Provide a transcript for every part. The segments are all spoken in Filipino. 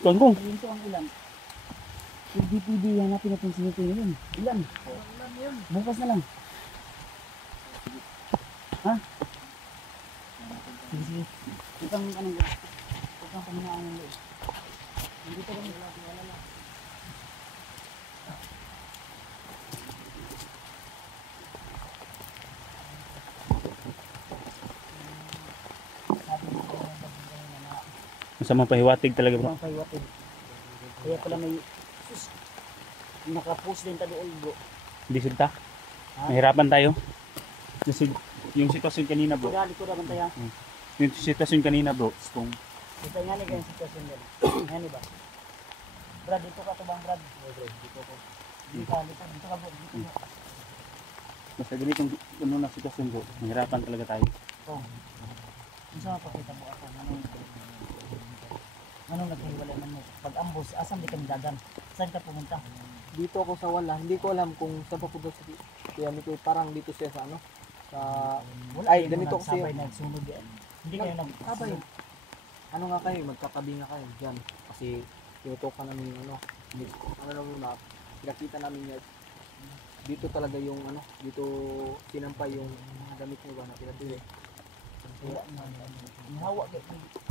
kuwan kong. Ito ang ilan. Hindi pwede hanapin natin si Nito yun. Ilan? Bukas na lang. Ha? Sige, sige. Huwag kang anong gawin. Huwag kang pahinaan ng loob. Nandito kami. Wala lang. Masamang pahiwatig talaga bro. Ang pahiwatig. Kaya pala may sus. Nakapost din tayo bro. Hindi sinta. Mahirapan tayo. Kasi yung sitwasyon kanina bro. Kaya likod naman tayo. Yung sitwasyon kanina bro. Kung Kita nga ni kayong sitwasyon nila. Yan ba? Brad, dito ka to bang Brad? Dito ko. Dito ka bro. Dito ka. basta ganitong ano na sitwasyon bro. Mahirapan talaga tayo. Oh. Isa mapakita mo ako. Anong naghiwalay man mo? Pag ambos, asan di kami dadan? Saan ka pumunta? Dito ako sa wala. Hindi ko alam kung saan papunta si Kuya Mikoy. Parang dito siya sa ano. Sa... Ay, ganito kasi sabay yun. nagsunod yan. Hindi kayo Sabay. Ano nga kayo? Magkatabi nga kayo. Diyan. Kasi tinutukan namin yung ano. Ano namin map. Nakita namin yan. Dito talaga yung ano. Dito sinampay yung mga damit nyo ba na pinatili. Nihawa ka.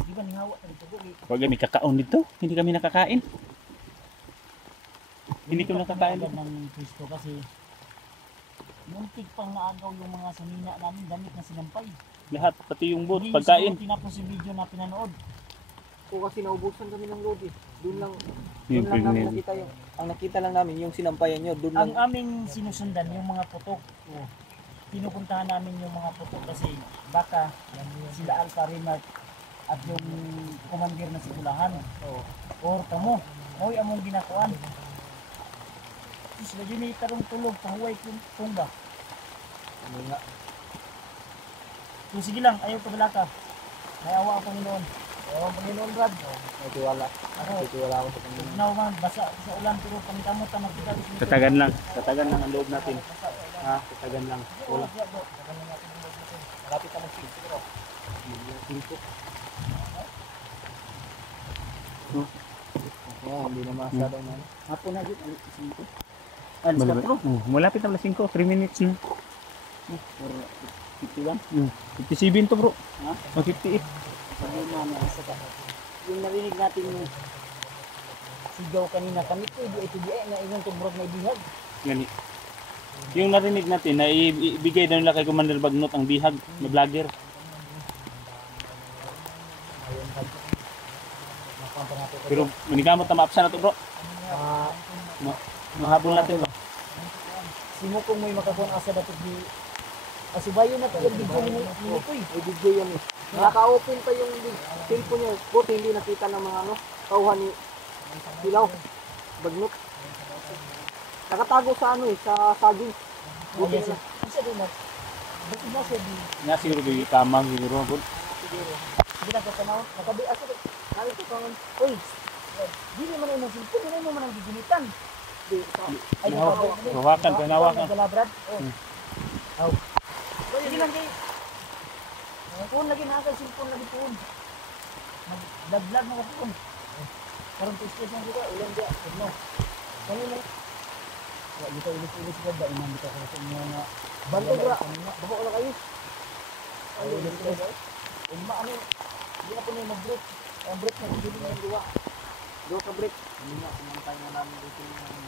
Di ba nihawa ka dito? Huwag kami kakaon dito. Hindi kami nakakain. Hindi ko nakakain. Ng Kristo kasi muntik pang naagaw yung mga sanina namin damit na sinampay. Lahat, pati yung boat, Hindi pagkain. siguro tinapos yung video na pinanood. O kasi naubusan kami ng load eh. Doon lang Yung namin pregnant. nakita yung... Ang nakita lang namin yung sinampayan nyo. Doon Ang lang... aming sinusundan yung mga putok. Pinupuntahan namin yung mga putok kasi baka sila Alpha Remark at yung commander na si Bulahan. Or kamo, mo'y among ginakuan. Sila din may tarong tulog, pahuway kung ba. Ano nga. So sige lang, ayaw ka balaka. May awa ang Panginoon. Oo, Panginoon Brad. May tiwala. Ako, May tiwala ako sa Panginoon. tugnaw man, basa sa ulan pero pangkamot na magkita. Tatagan lang. Tatagan lang ang loob natin. Ha? Tatagan lang. Wala. Malapit na mag-sing siguro. Oo, hindi na masyadong ano. Hapon na dito. Alas 4. Malapit na 5. 3 minutes na. 51. 57 to bro. Ha? O 58. Yung narinig natin yung sigaw kanina, kami po ito di ay na ilang tumurog na ibihag. Gani. Yung narinig natin na ibigay daw nila kay Commander Bagnot ang bihag na vlogger. Pero manigamot na maapsa na to bro. Mahabol natin bro. Sino kung may makakuha asa dapat di asubayo na to yung bigong minutoy. May video yan eh. Naka-open pa yung cellphone niya. Buti hindi nakita ng mga ano, tauhan ni Dilaw. Bagnot. Nakatago sa ano eh, sa saging. Buti Buti na. Isa din na. Buti na siya di. Nga siguro di kamang siguro bro. Siguro. Hindi na katanaw. Nakabi asa ko. Narito pa man. Uy. Di naman yung nasilpon. Di naman ang giginitan. Ay, Hawakan, panawakan. Brad. Oh. Sige lang kay. Phone lagi na kay cellphone lagi phone. Mag-vlog mo ka phone. Parang tested lang kita, ulan dia, no. Kani lang. Wa dito ulit-ulit ko ba imam dito ko sa inyo nga banto bra. Baba wala kayo. Ay, dito. Umma ano? Di na po ni mag-break. Ang break na dito na duwa. Duwa ka break. Hindi na kumantay na namin dito ng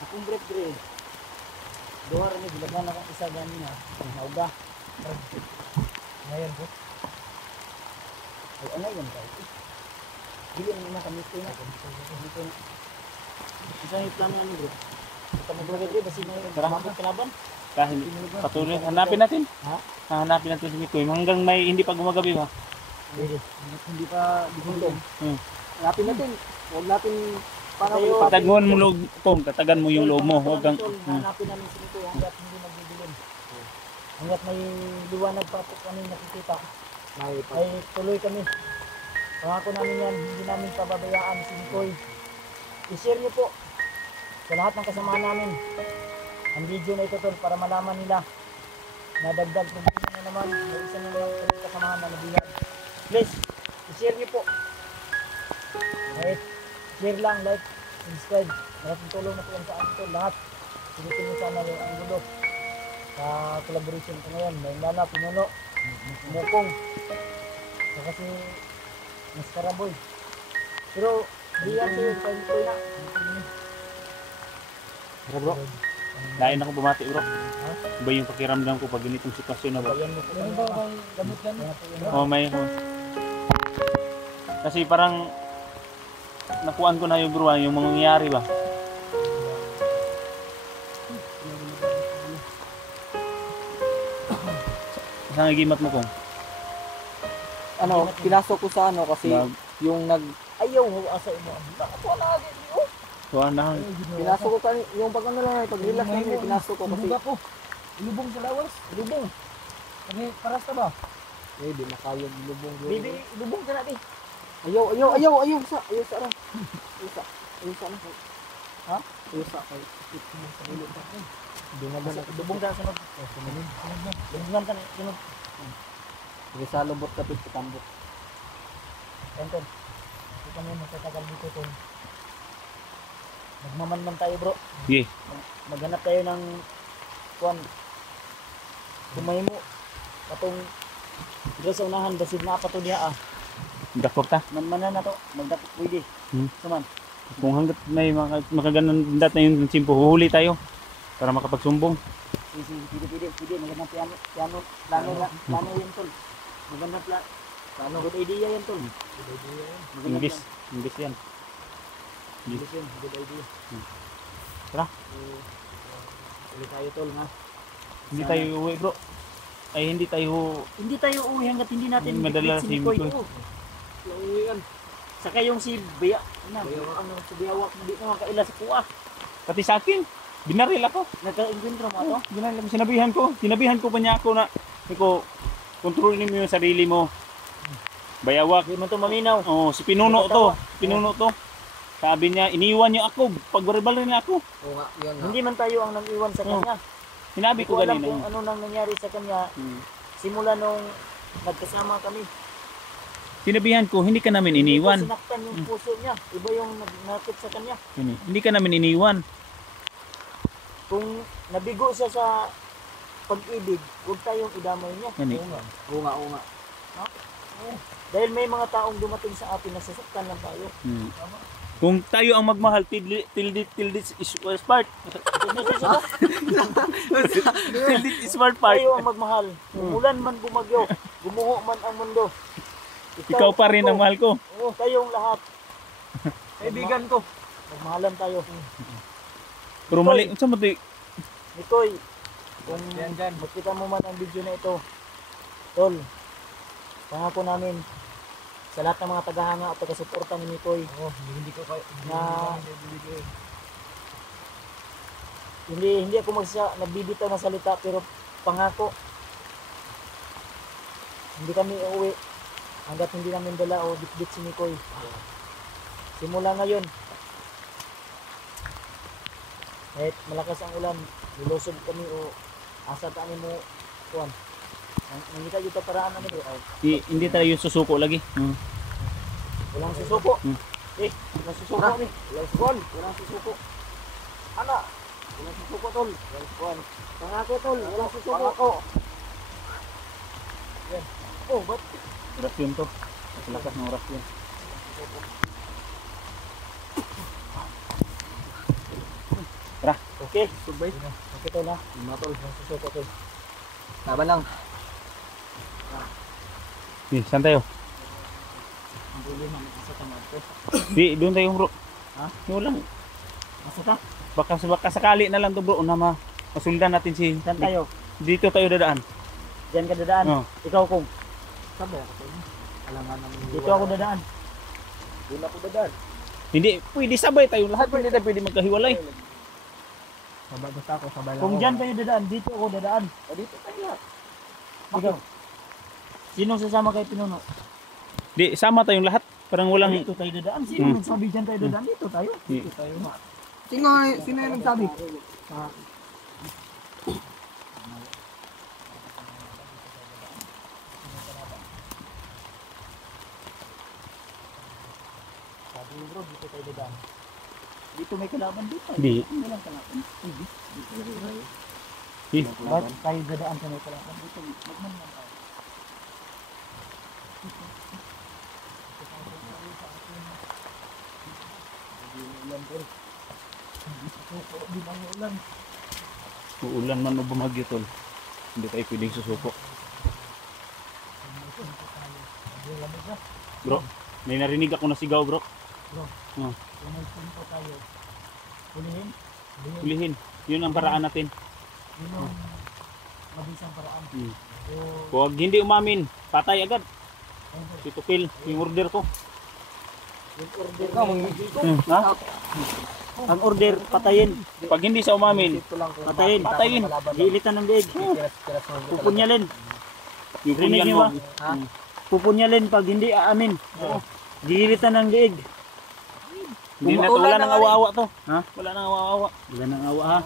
akong break dire. Duwa rin bilagnan na kang isa ganina. Nauga. Ngayon po. Ay, ano yun tayo? Dili naman kami ito na. Dito na. Isa yung plano namin bro. Ito mo bro dito, basi na yung mabot kalaban. Kahit patuloy. Hanapin natin. Ha? Hanapin natin si Mikoy. Hanggang may hindi pa gumagabi ba? Hindi pa diguntong. Hanapin natin. Huwag natin para Tayo- Pataguan mo loob tong, tatagan mo yung loob mo. Huwag kang Hanapin namin si Nito hanggat hindi magbibilin. Hanggat may liwanag pa po kami nakikita. Ay tuloy kami. Pangako namin yan, hindi namin pababayaan si Nikoy. I-share niyo po sa lahat ng kasamahan namin ang video na ito tol para malaman nila na dagdag problema na naman may isa na naman kasamahan na nabihan. Please, i-share niyo po. Kahit share lang, like, subscribe. Malaking tulong na po yan sa akin to, lahat. Silitin mo sana yung Angulo. Sa collaboration ko ngayon, may Nana, Pinuno, Mukong, saka si Mas Karaboy. Pero, di yan sa'yo, ito na. Tara bro. Lain ako bumati bro. Iba yung pakiramdam ko pag ganitong sitwasyon na bro. Bayan mo po. Ano ba bang gamit-gamit? Oh, may kasi parang nakuhaan ko na yung bro, yung mga nangyayari ba. Saan nagimat mo kung? Ano, pinasok ko sa ano kasi yung Ayaw, asa mo. Ako na agad niyo. Kuhaan na. pinasok ko kanina, yung pag ano lang, pag relax namin, pinasok ko kasi Iluga po. Ilubong sa lawas. Ilubong. Kasi paras na ba? eh, di na kaya lubong. Bibi, ilubong ka natin. Ayaw sa ano. Ayaw sa ano. Ha? Ayaw sa kay. Hindi nga ba ilubong ka sunod. Sunod. Lubungan ka na. Sunod. Sige sa lubot kapit tambok. Anton. Ito kami magtatagal dito to. Magmamanman tayo bro. Sige. Maghanap tayo ng kuan. Kumay mo. Patong dito sa unahan. Basid na apat to diha ah. Dakot ta. Manmanan na to. Magdapot pwede. Saman. Kung hanggat may makagandat na yung simpo, huhuli tayo para makapagsumbong. Pwede. Magandang piano. Plano yun tol. Magandang plano. Good idea yan tol. English yan. English yun. Good idea. Tara. Ulit tayo tol ha. Hindi tayo uwi bro. Ay hindi tayo Hindi tayo uwi hanggat hindi natin madala bitbit si Mikoy. Mikoy. Oo. Uwi yan. Saka yung si Baya. Ano si Bayawak hindi ko makaila sa kuha. pati sa akin. Binaril ako. Nagka-encuentro mo to. Binaril ako. Sinabihan ko pa niya ako na iko kontrolin mo yung sarili mo. Bayawak. Hindi man to maminaw. Oh, si Pinuno to. Sabi niya, iniwan niyo ako. Pagbaribal rin ako. Oo nga, yun nga. Hindi man tayo ang nag-iwan sa kanya. Sinabi Hindi ko ko alam ganina. kung ano nang nangyari sa kanya. Simula nung nagkasama kami. Sinabihan ko, hindi ka namin iniwan. Sinaktan yung puso niya. Iba yung nakit sa kanya. Hindi ka namin iniwan. Kung nabigo siya sa pag-ibig, huwag tayong idamay niya. Gani. Oo nga. Dahil may mga taong dumating sa atin na sasaktan lang tayo. Kung tayo ang magmahal, till this is part. Till this is part. Tayo ang magmahal. Umulan man bumagyo, gumuho man ang mundo. Ikaw pa rin ang mahal ko. Oo, tayong lahat. Kaibigan ko. Magmahalan tayo. Pero mali, saan mo ito? Mikoy, kung Yan. makita mo man ang video na ito, tol, pangako namin sa lahat ng mga tagahanga at taga-suporta ni Mikoy Hindi ko kaya. na hindi ako nagbibitaw ng salita pero pangako hindi kami uuwi hanggat hindi namin dala o bitbit si Mikoy. Simula ngayon kahit malakas ang ulan nilusob kami o asa tayo mo kuwan nangita yung paraan namin Hindi tayo susuko lagi. walang susuko walang susuko kami walang susuko ana walang susuko tol pangako tol walang susuko pangako yan ba't Orasyon to. Lakas ng orasyon. okay Subay. okay tol ha Matol. walang susuko tol Laban lang. Saan tayo? ang dulo na mag-isa tamad to Doon tayo bro. Ha? Yun lang. masa ka Baka sakali na lang to bro na masundan natin si... saan tayo Dito tayo dadaan. dyan ka dadaan Oo. ikaw kung Sabay ako sa inyo. Alangan namin. dito ako dadaan Doon ako dadaan. Hindi, pwede sabay tayo lahat. Hindi tayo pwede magkahiwalay. Sabay basta ako, sabay lang kung ako. dyan tayo dadaan dito ako dadaan Dito tayo lahat. ikaw sinong sasama kay Pinuno Di, sama tayong lahat. Parang walang... dito tayo dadaan sino nagsabi dyan tayo dadaan dito tayo Di- Sino yung nagsabi? sabi bro siguro dito tayo dadaan. Dito may kalaban dito. Hindi. Walang kalaban. Hindi. Eh, Ba't tayo dadaan sa may kalaban dito? Magman lang tayo. Ulan tol. Di ba ulan? uulan man o bumagyo tol. Hindi tayo pwedeng susuko. Bro, may narinig ako na sigaw bro. Kung may punto tayo, hulihin. Hulihin. Yun ang paraan natin. Yun ang mabisang paraan. Hmm. So, Huwag hindi umamin. Patay agad. Si Tukil, yung order ko. yung order Ikaw, Ha? ang order, patayin. Pag hindi siya umamin, Dito lang kung Patayin. makita Patayin. mo kalaban. Giilitan ng leeg. Tiras-tiras mo dito Pupunyalin. yung Rinig punyan niyo mo. ba? Ha? Pupunyalin pag hindi aamin. Oo. Giilitan ng leeg. Hindi na to, Umuulan wala na nang nga rin. awa-awa to. Ha? Wala nang awa-awa. Wala nang awa ha.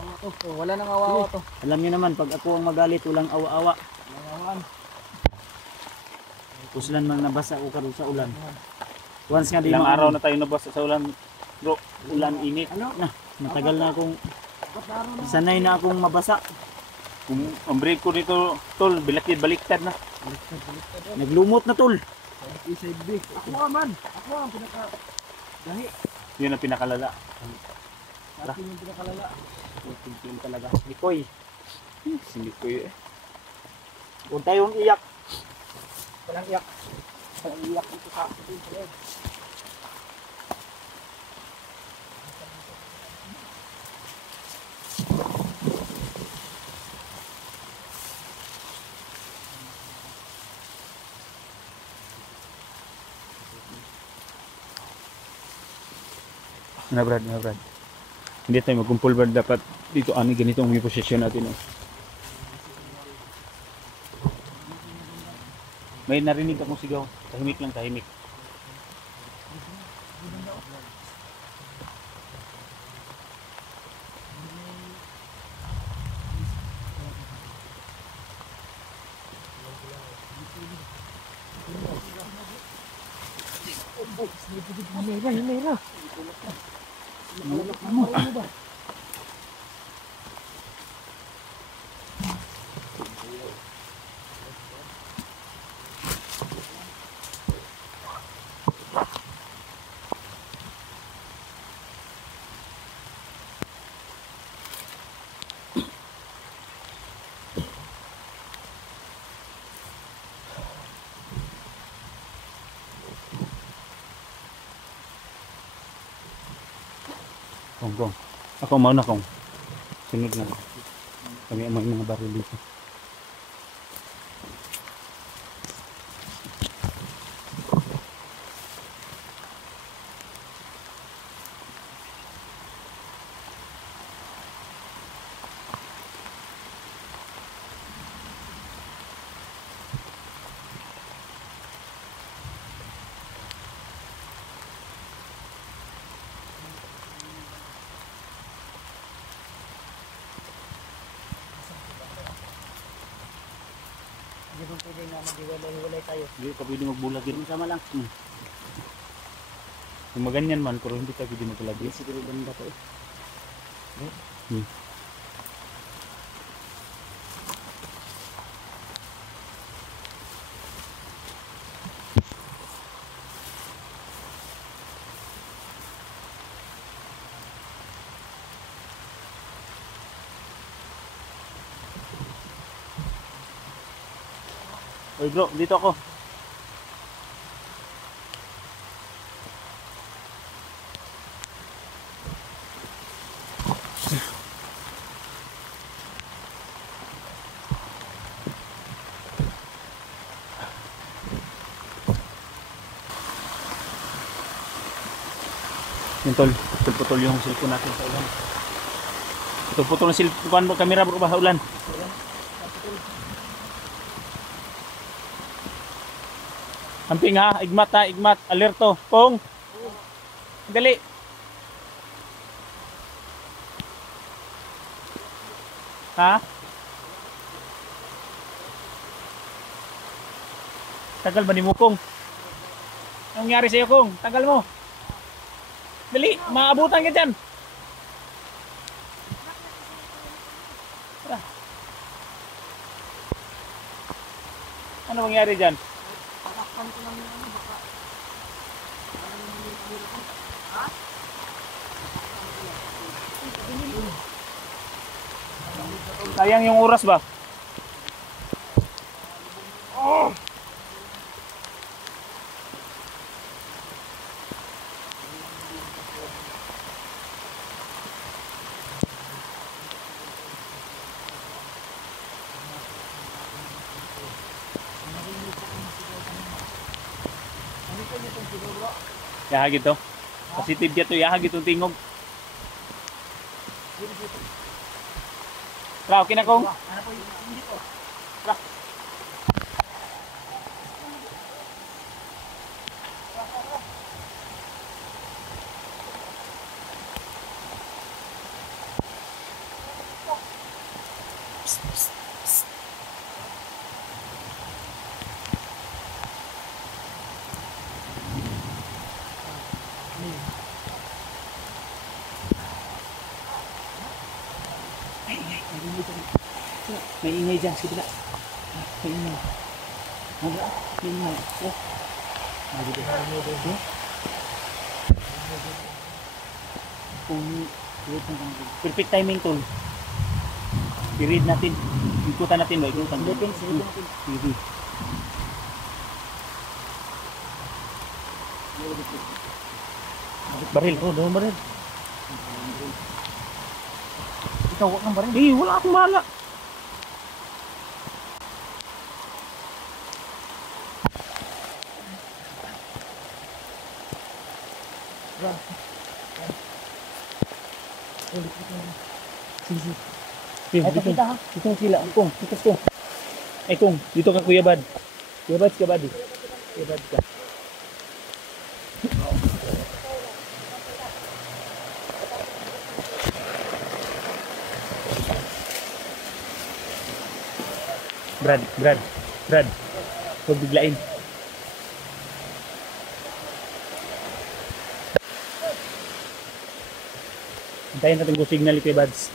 Wala nang awawa to. Alam niyo naman, pag ako ang magalit, walang awa-awa. Awawan. Puslan mang nabasa ako karon sa ulan. Once nga di Ilang mo araw na tayo nabasa sa ulan. Bro, ulan init. na, matagal na akong sanay na akong mabasa. Kung ang break ko dito, tol, baliktad na. Naglumot na tol. Ako nga man. Ako ang pinaka... Dahi. Yun ang pinakalala. Akin yung pinakalala. Tingin talaga. Likoy. Hindi ko eh. Huwag tayong iyak. Walang iyak. Walang iyak dito sa akin. Na Brad. Hindi tayo magkumpul Brad. Dapat dito ani ganito ang may posisyon natin. Oh. May narinig akong sigaw. Tahimik lang, tahimik. Himera. Kong. Ako mauna kong. Sunod na. Kami ang mga baril dito. Hindi mo pwede na maghiwalay tayo. Hindi ka pwede magbulag yun. Sama lang. Kung maganyan man, pero hindi ka pwede magbulag yun. Siguro ganda to eh. Oy bro, dito ako. Yung tol, putol yung cellphone natin sa ulan. Putol ang cellphone, kamera bro ba ulan? Amping ha, igmat, alerto. Pong. Dali. Ha? Tagal ba ni mo, Kong? Anong nangyari sa'yo, Kong? Tagal mo. Dali, maabutan ka dyan. Tara. Ano mangyari dyan? Takpan ko lang yung ano, baka. Sayang yung oras ba? Yahagid to. Positive dyan to, yahagid itong tingog. Ra, okay na kong? Ano po yung hindi po? May ingay dyan, sige na. May ingay. Wala, may ingay. Oh. Perfect timing tol. I-read natin. Ikutan natin ba? Ikutan. Sige. Baril. Oh, daw baril. Ikaw, wag nang baril. Eh, wala akong bahala. Ay, pakita ha. Dito sila, kung, dito ko. Ay kung, dito ka Kuya Bad. Kuya Bad ka Badi. Kuya Bad ka. Brad. Huwag biglain. Hintayin natin kung signal kay Bads.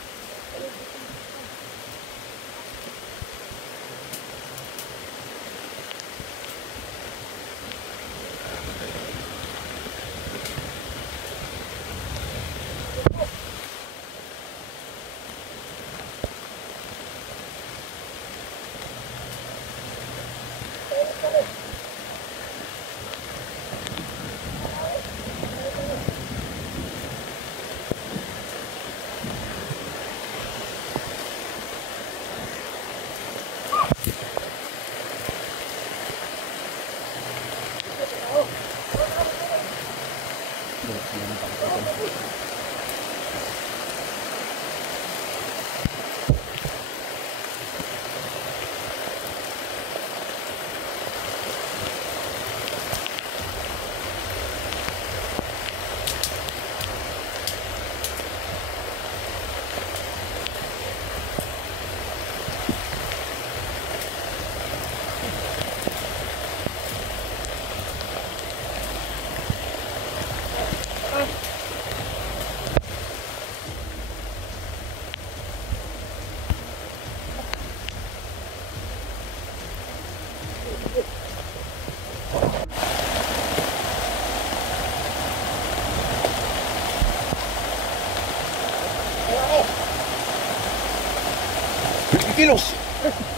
Kilos.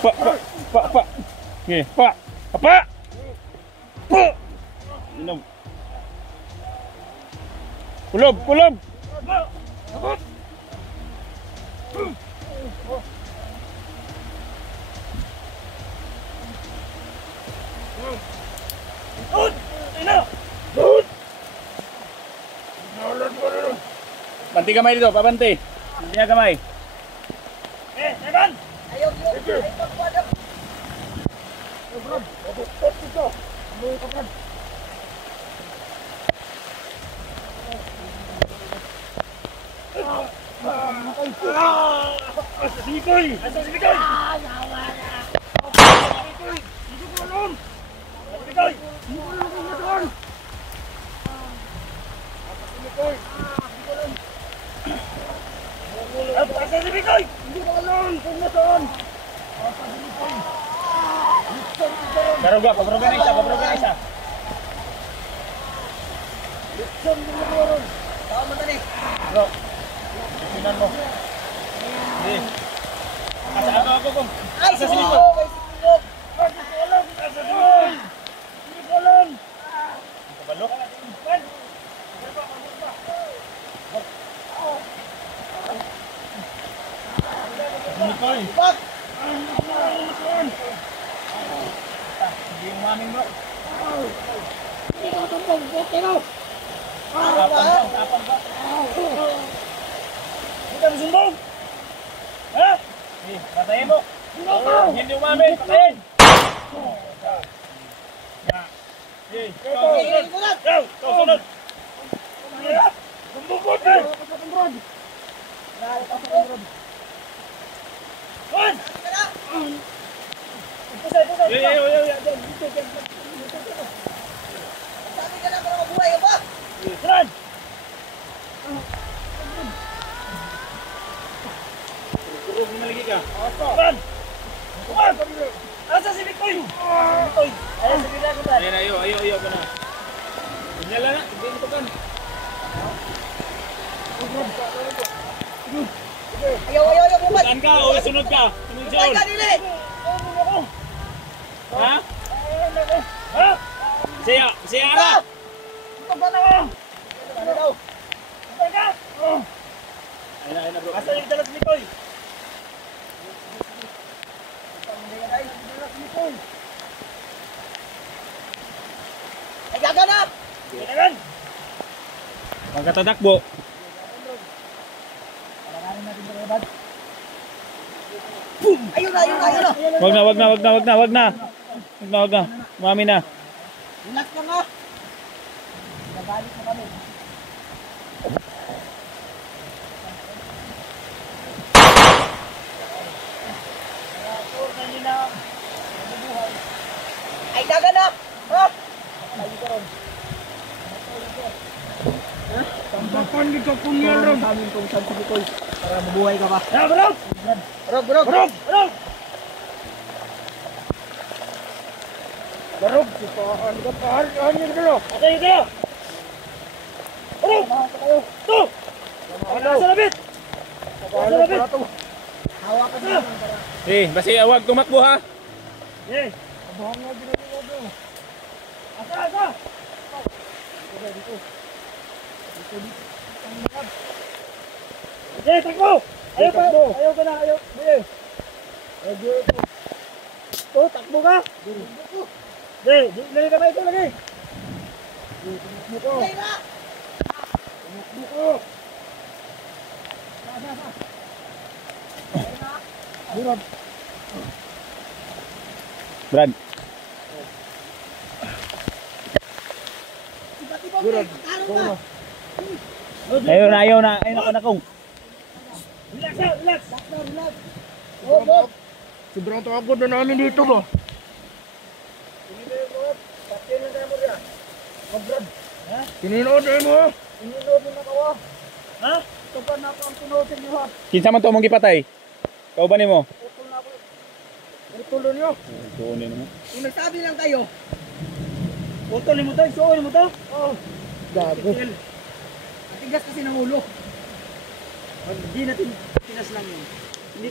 Pa. Okay, pa. Pa. Inom. Kulob. Banti kamay dito, pabanti. Hindi na kamay. Asa si Bikoy! Hindi ko alam kung nasaan! Baruga, pabruga na isa, pabruga na isa. Tama na ni. Bro, sinan mo. Hindi. Asa ako kung. Ay, Asa si si Bikoy! Bikoy? Hindi ko alam! Asa si Bikoy! Hindi ko alam! Kabalo? Bikoy. Bak! Hindi yung maming bro. Hindi ko tumpong! Bote mo! Tapang ba? Hindi ka masumbong! Ha? Eh, patayin mo. Hindi ko! Hindi umamin, patayin. Eh, Hindi ko lang! ikaw sunod. Bumbukot eh! Juan! Pusay! Sabi ka lang para mabuhay ka ba? Juan! Kurog na lagi ka. Juan! Juan! Asa si Bikoy? Bikoy! Ayun, sabi na ko ba? Ayun, ayaw ka na. Inyala na, hindi mo tukan. Ayaw, bumat! Saan ka? O, sunod ka. Sunod siya. Bumatay ka, dili! Ha? Ha? Siya ara. Ito ba na mo? Ano daw? Bumatay ka! Ayun na bro. Asa yung dalas Bikoy? Ay, gaganap! Gaganap! Pagkatadakbo. Alanganin natin sa labad. Boom! Ayun na! Wag na. Mami na. Relax ka nga! Nabalik na kami. Ay, gaganap! Ha? Tayo ka ron. Tambakan di ka punya ron. Amin kung saan si Bikoy. Para mabuhay ka pa. Ya, bro. Barog! Barog, sipahan ka tahan niyo dulu. Asa yun kayo? Barog! Ito! Asa labit! Asa labit! Hawakan mo lang para... Eh, basi awag tumakbo ha. Eh! Abuhang nga ginagawa mo. Asa! Dito. Eh, takbo! Ayaw ka na! Ito, takbo ka! Di ka ba ito lagi? Takbo ko! Takbo ko! Brad. Ayaw na ka kung. Relax! Hop! Sobrang takot na namin dito ba? Tininood na mo. Ha? Ito ba na ako ang tunod sa inyo ha? Kinsa man to mong gipatay? Kauban nimo? Utol na ako. Tulo niyo. Tuunin mo. Kung nagsabi lang kayo. Utol mo to? Isuon mo to? Oo. Gago. Matigas kasi ng ulo. Hindi natin tinas lang yun.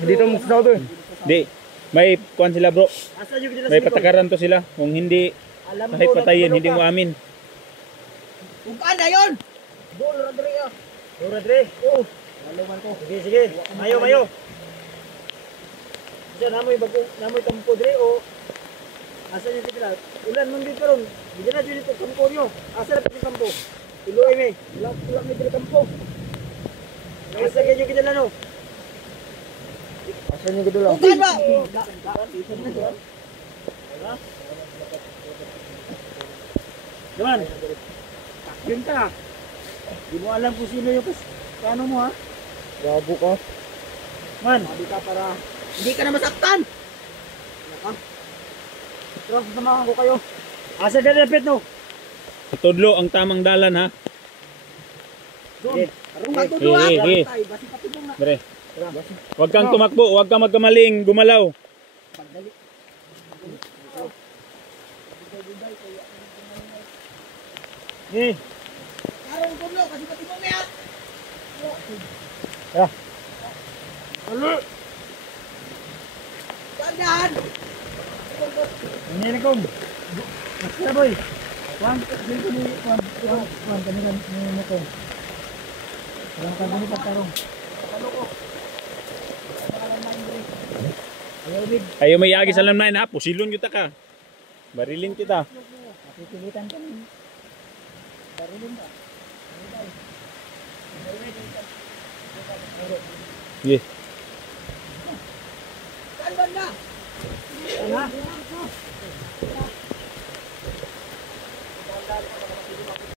Dito mo sa doon. Di. May kuan sila bro. Asa yung tinas May patakaran to sila. Kung hindi Alam kahit ko, patayin, nagpalo hindi ka. mo amin. Kung paano yun? Doon, Rodri ah. Doon, Rodri. Oo. Laluman ko. Sige. Mayo. Diyan, namoy tampo dre o asa niyo sila? Ulan man dito ron. Hindi na dito tampo niyo. Asa na yung tampo? Tuloy me. Wala may dito tampo. Asa kayo kita na no? Asa niyo gid lang. Bukan ba? Naman. Yun ka. Di mo alam kung sino yung paano mo ha? Gago ka. Man, sabi ka para hindi ka na masaktan. Pero sasamahan ko kayo. Asa ka na, Pet, no? Tutudlo ang tamang dalan ha. Sige. Arong nga tuduwa. Sige. Tay, basi patulong na. Dre. Huwag kang tumakbo, huwag kang magkamaling, gumalaw. Pagdali. Eh, Arong tulo, kasi patulong na yan. Dahan. ini ko. Basta boy. Kuan, dito ni kuan kanila ni ko. Walang kami patarong. Ayaw big, Ayaw may agi sa lamnain ha, pusilon kita ka. Barilin kita. napipilitan kami. Barilin ba? Sige. Saan banda? Ano?